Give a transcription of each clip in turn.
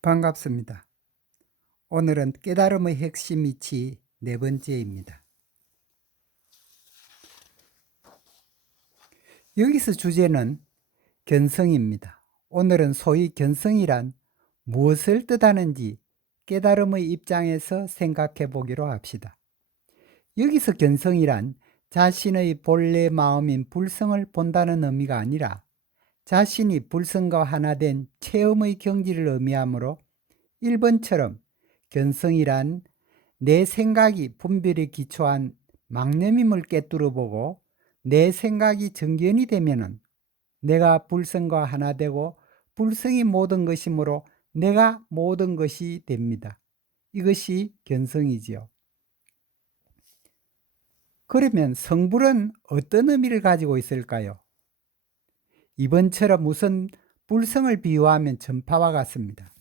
반갑습니다. 오늘은 깨달음의 핵심 이치 네 번째입니다. 여기서 주제는 견성입니다. 오늘은 소위 견성이란 무엇을 뜻하는지 깨달음의 입장에서 생각해 보기로 합시다. 여기서 견성이란 자신의 본래 마음인 불성을 본다는 의미가 아니라 자신이 불성과 하나 된 체험의 경지를 의미하므로 1번처럼 견성이란 내 생각이 분별에 기초한 망념임을 깨뜨려 보고 내 생각이 정견이 되면은 내가 불성과 하나 되고 불성이 모든 것이므로 내가 모든 것이 됩니다. 이것이 견성이지요. 그러면 성불은 어떤 의미를 가지고 있을까요? 이번처럼 우선 불성을 비유하면 전파와 같습니다.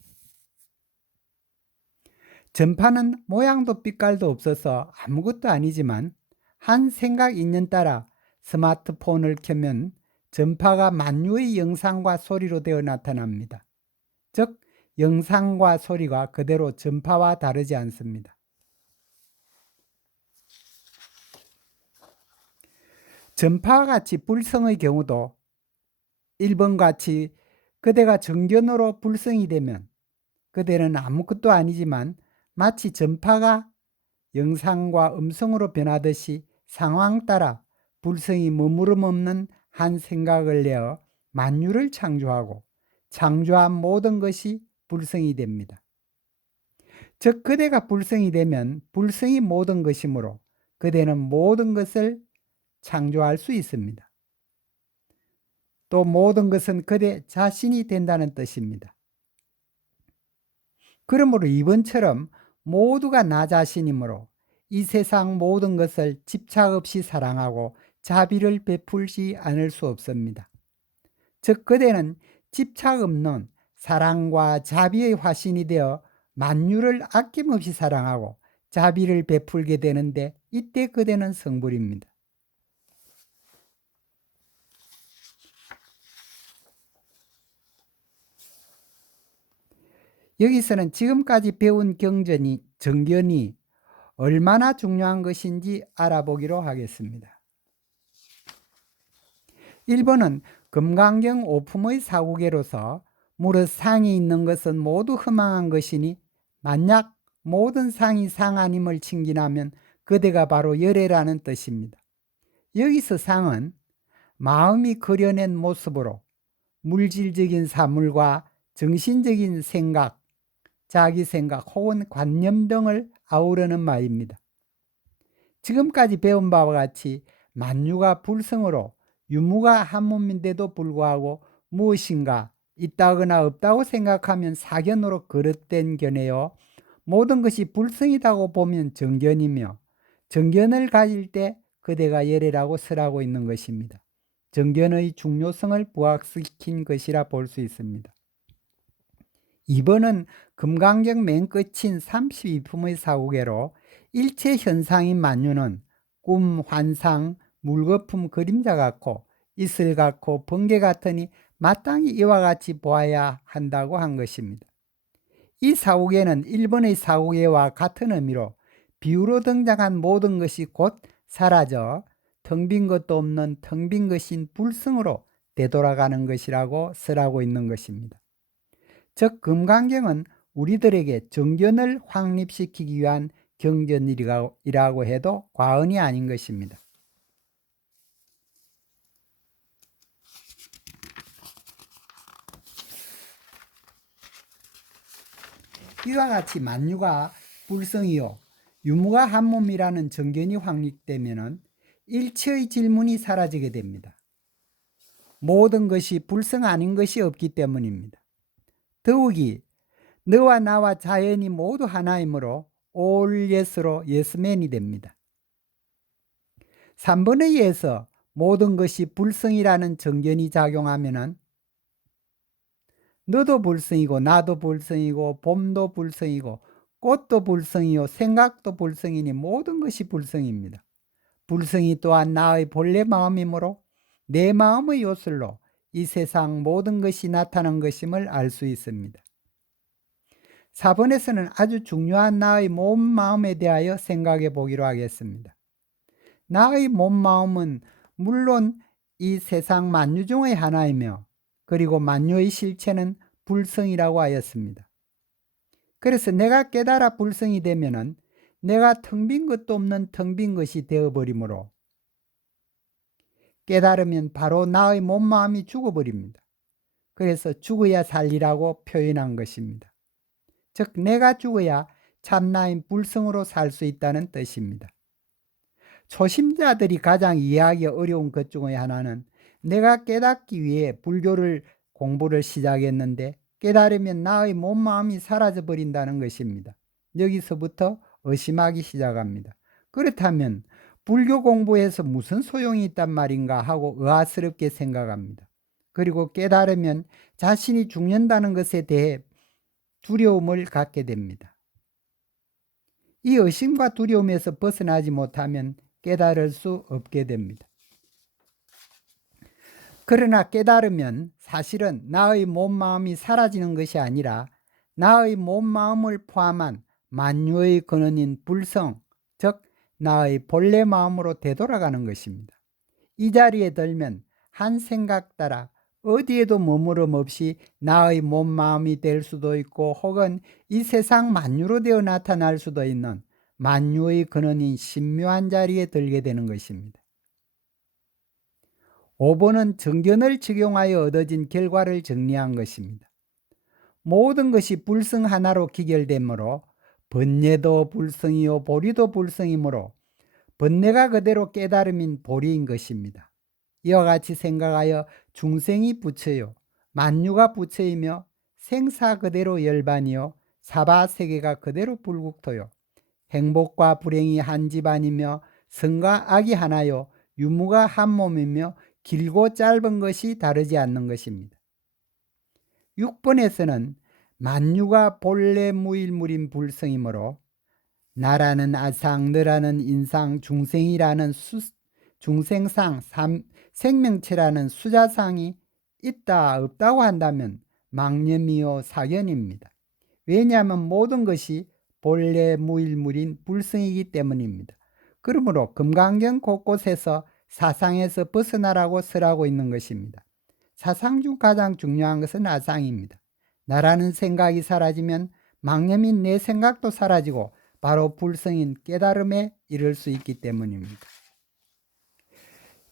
전파는 모양도 빛깔도 없어서 아무것도 아니지만 한 생각 인연 따라 스마트폰을 켜면 전파가 만유의 영상과 소리로 되어 나타납니다. 즉 영상과 소리가 그대로 전파와 다르지 않습니다. 전파와 같이 불성의 경우도 1번 같이 그대가 정견으로 불성이 되면 그대는 아무것도 아니지만 마치 전파가 영상과 음성으로 변하듯이 상황 따라 불성이 머무름 없는 한 생각을 내어 만유를 창조하고 창조한 모든 것이 불성이 됩니다. 즉 그대가 불성이 되면 불성이 모든 것이므로 그대는 모든 것을 창조할 수 있습니다. 또 모든 것은 그대 자신이 된다는 뜻입니다. 그러므로 이번처럼 모두가 나 자신이므로 이 세상 모든 것을 집착 없이 사랑하고 자비를 베풀지 않을 수 없습니다. 즉 그대는 집착 없는 사랑과 자비의 화신이 되어 만유를 아낌없이 사랑하고 자비를 베풀게 되는데 이때 그대는 성불입니다. 여기서는 지금까지 배운 정견이 얼마나 중요한 것인지 알아보기로 하겠습니다. 1번은 금강경 오품의 사구계로서 무릇 상이 있는 것은 모두 허망한 것이니 만약 모든 상이 상 아님을 칭긴하면 그대가 바로 열애라는 뜻입니다. 여기서 상은 마음이 그려낸 모습으로 물질적인 사물과 정신적인 생각, 자기 생각 혹은 관념 등을 아우르는 말입니다. 지금까지 배운 바와 같이 만유가 불성으로 유무가 한 몸인데도 불구하고 무엇인가 있다거나 없다고 생각하면 사견으로 거듭된 견해요. 모든 것이 불성이라고 보면 정견이며 정견을 가질 때 그대가 열애라고 설하고 있는 것입니다. 정견의 중요성을 부각시킨 것이라 볼 수 있습니다. 2번은 금강경 맨 끝인 32품의 사후계로 일체 현상인 만유는 꿈, 환상, 물거품, 그림자 같고 이슬 같고 번개 같으니 마땅히 이와 같이 보아야 한다고 한 것입니다. 이 사후계는 1번의 사후계와 같은 의미로 비유로 등장한 모든 것이 곧 사라져 텅 빈 것도 없는 텅 빈 것인 불성으로 되돌아가는 것이라고 설하고 있는 것입니다. 즉 금강경은 우리들에게 정견을 확립시키기 위한 경전이라고 해도 과언이 아닌 것입니다. 이와 같이 만유가 불성이요 유무가 한 몸이라는 정견이 확립되면 일체의 질문이 사라지게 됩니다. 모든 것이 불성 아닌 것이 없기 때문입니다. 더욱이 너와 나와 자연이 모두 하나이므로 all yes로 예스맨이 됩니다. 3번에 의해서 모든 것이 불성이라는 정견이 작용하면 너도 불성이고 나도 불성이고 봄도 불성이고 꽃도 불성이요 생각도 불성이니 모든 것이 불성입니다. 불성이 또한 나의 본래 마음이므로 내 마음의 요술로 이 세상 모든 것이 나타난 것임을 알 수 있습니다. 4번에서는 아주 중요한 나의 몸, 마음에 대하여 생각해 보기로 하겠습니다. 나의 몸, 마음은 물론 이 세상 만유 중의 하나이며 그리고 만유의 실체는 불성이라고 하였습니다. 그래서 내가 깨달아 불성이 되면은 내가 텅 빈 것도 없는 텅 빈 것이 되어버리므로 깨달으면 바로 나의 몸, 마음이 죽어버립니다. 그래서 죽어야 살리라고 표현한 것입니다. 즉 내가 죽어야 참나인 불성으로 살 수 있다는 뜻입니다. 초심자들이 가장 이해하기 어려운 것 중에 하나는 내가 깨닫기 위해 불교를 공부를 시작했는데 깨달으면 나의 몸, 마음이 사라져 버린다는 것입니다. 여기서부터 의심하기 시작합니다. 그렇다면 불교 공부에서 무슨 소용이 있단 말인가 하고 의아스럽게 생각합니다. 그리고 깨달으면 자신이 죽는다는 것에 대해 두려움을 갖게 됩니다. 이 의심과 두려움에서 벗어나지 못하면 깨달을 수 없게 됩니다. 그러나 깨달으면 사실은 나의 몸, 마음이 사라지는 것이 아니라 나의 몸, 마음을 포함한 만유의 근원인 불성, 즉 나의 본래 마음으로 되돌아가는 것입니다. 이 자리에 들면 한 생각 따라 어디에도 머무름 없이 나의 몸, 마음이 될 수도 있고 혹은 이 세상 만유로 되어 나타날 수도 있는 만유의 근원인 신묘한 자리에 들게 되는 것입니다. 5번은 정견을 적용하여 얻어진 결과를 정리한 것입니다. 모든 것이 불성 하나로 기결되므로 번뇌도 불성이요 보리도 불성이므로 번뇌가 그대로 깨달음인 보리인 것입니다. 이와 같이 생각하여 중생이 부처요 만유가 부처이며 생사 그대로 열반이요 사바세계가 그대로 불국토요 행복과 불행이 한 집안이며 선과 악이 하나요 유무가 한 몸이며 길고 짧은 것이 다르지 않는 것입니다. 6번에서는 만유가 본래 무일물인 불성이므로 나라는 아상, 너라는 인상, 중생이라는 중생상, 생명체라는 수자상이 있다 없다고 한다면 망념이요 사견입니다. 왜냐하면 모든 것이 본래 무일물인 불성이기 때문입니다. 그러므로 금강경 곳곳에서 사상에서 벗어나라고 설하고 있는 것입니다. 사상 중 가장 중요한 것은 아상입니다. 나라는 생각이 사라지면 망념인 내 생각도 사라지고 바로 불성인 깨달음에 이를 수 있기 때문입니다.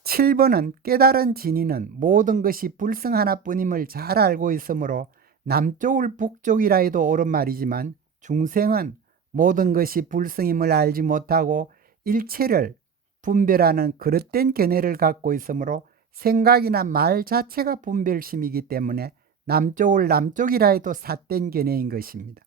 7번은 깨달은 진인은 모든 것이 불성 하나뿐임을 잘 알고 있으므로 남쪽을 북쪽이라 해도 옳은 말이지만 중생은 모든 것이 불성임을 알지 못하고 일체를 분별하는 그릇된 견해를 갖고 있으므로 생각이나 말 자체가 분별심이기 때문에 남쪽을 남쪽이라 해도 삿된 견해인 것입니다.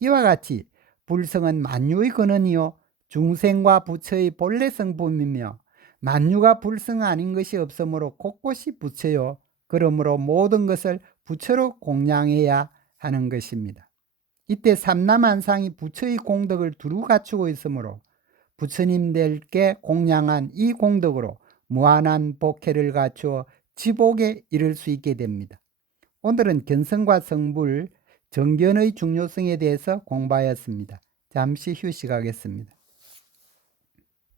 이와 같이 불성은 만유의 근원이요 중생과 부처의 본래 성품이며 만유가 불성 아닌 것이 없으므로 곳곳이 부처요 그러므로 모든 것을 부처로 공양해야 하는 것입니다. 이때 삼남한상이 부처의 공덕을 두루 갖추고 있으므로 부처님들께 공양한 이 공덕으로 무한한 복회를 갖추어 지복에 이를 수 있게 됩니다. 오늘은 견성과 성불, 정견의 중요성에 대해서 공부하였습니다. 잠시 휴식하겠습니다.